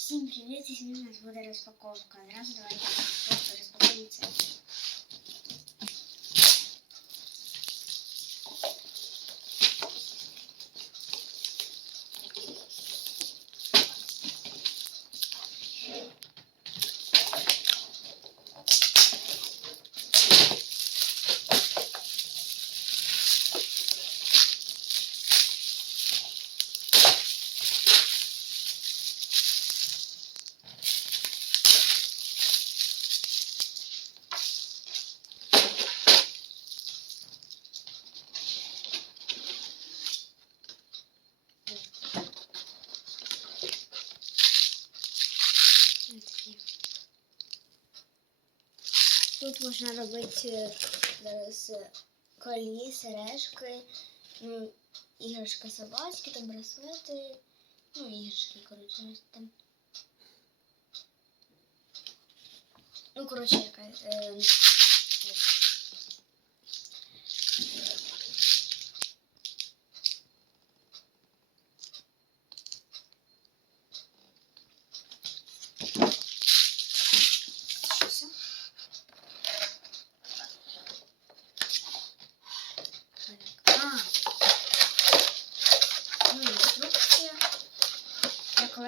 Всім привіт! І сьогодні у нас буде розпаковка. Зразу давайте просто розпакуємо це. Тут можна робити з е, колі, сережки, ну, іграшки собачки, там браслети, ну, іграшки, коротше, там. Ну, коротше, якась. Е,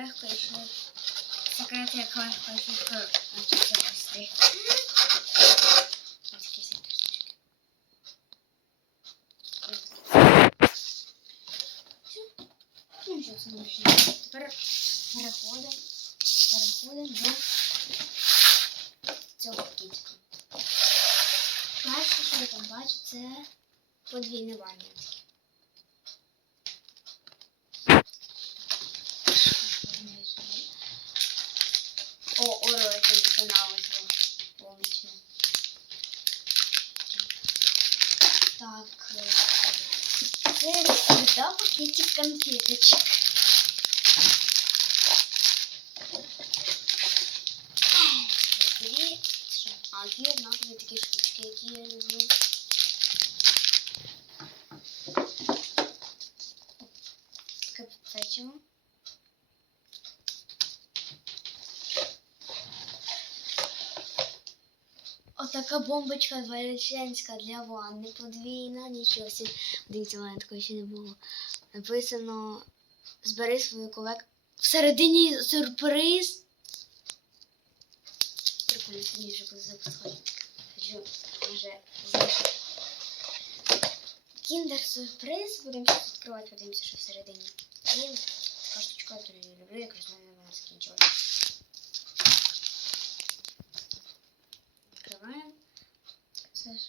легко і. Секрет, як легко і швидко навчитися плести. Ось такі стрічки. Все. Ну, що це можна. Тепер переходимо. Переходимо до цього кітка. Перше, що я там бачу, це подвійне варення. Канал повністю. Так. е, Це відео пакетик конфеточок. Дві. А, дві однакові такі штучки, які я люблю. Таке Отака бомбочка величенська для ванни подвійна, нічого. Дивіться, мене такої ще не було. Написано збери свою колекцію. Всередині сюрприз. Прикольно, вже буде запускати. Кіндер сюрприз. Будемо зараз відкривати, подивимося, що всередині. І така я люблю, якраз в вона закінчилась.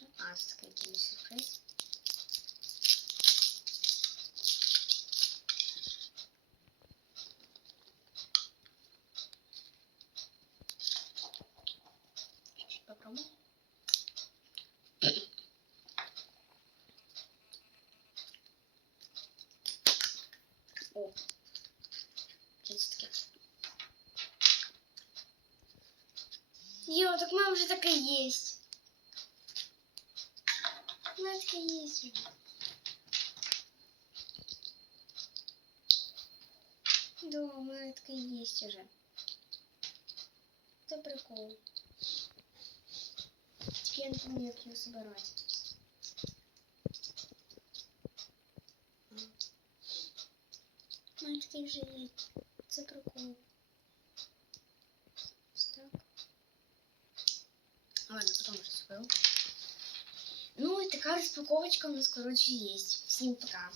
Це що? А, це такий кіндер сюрприз. Чуть-чуть попробуем. О, есть таке. Йо, так мама вже таке есть. У мене таке есть вже. Да, у мене таке есть уже. Це прикол. Тільки я не пам'ятаю, як його збирати. У мене такий вже є. Це прикол. Ось так. Ладно, потім вже збив. Така розпаковочка у нас, коротше, є. Всім пока.